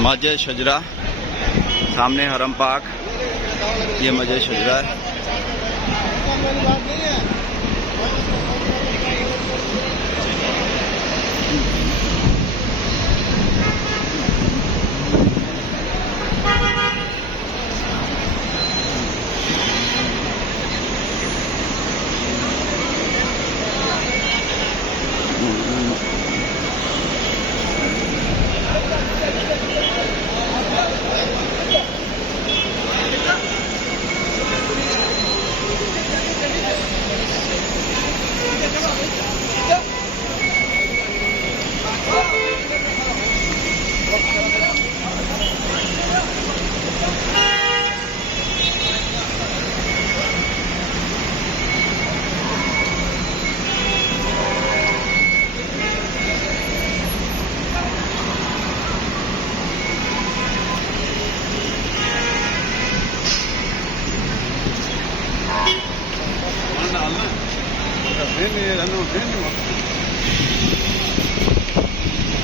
मस्जिद शजरा सामने हरम पाक, ये मस्जिद शजरा है।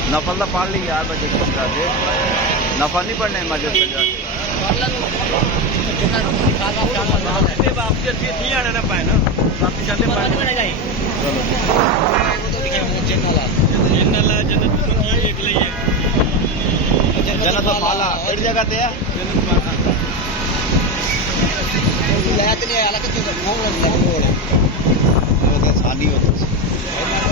नफल तो पढ़ ली यार, मस्जिद शजरा से नफल नहीं पढ़ने मस्जिद शजरा से। जन्नत माला एक जगह ते है साली होती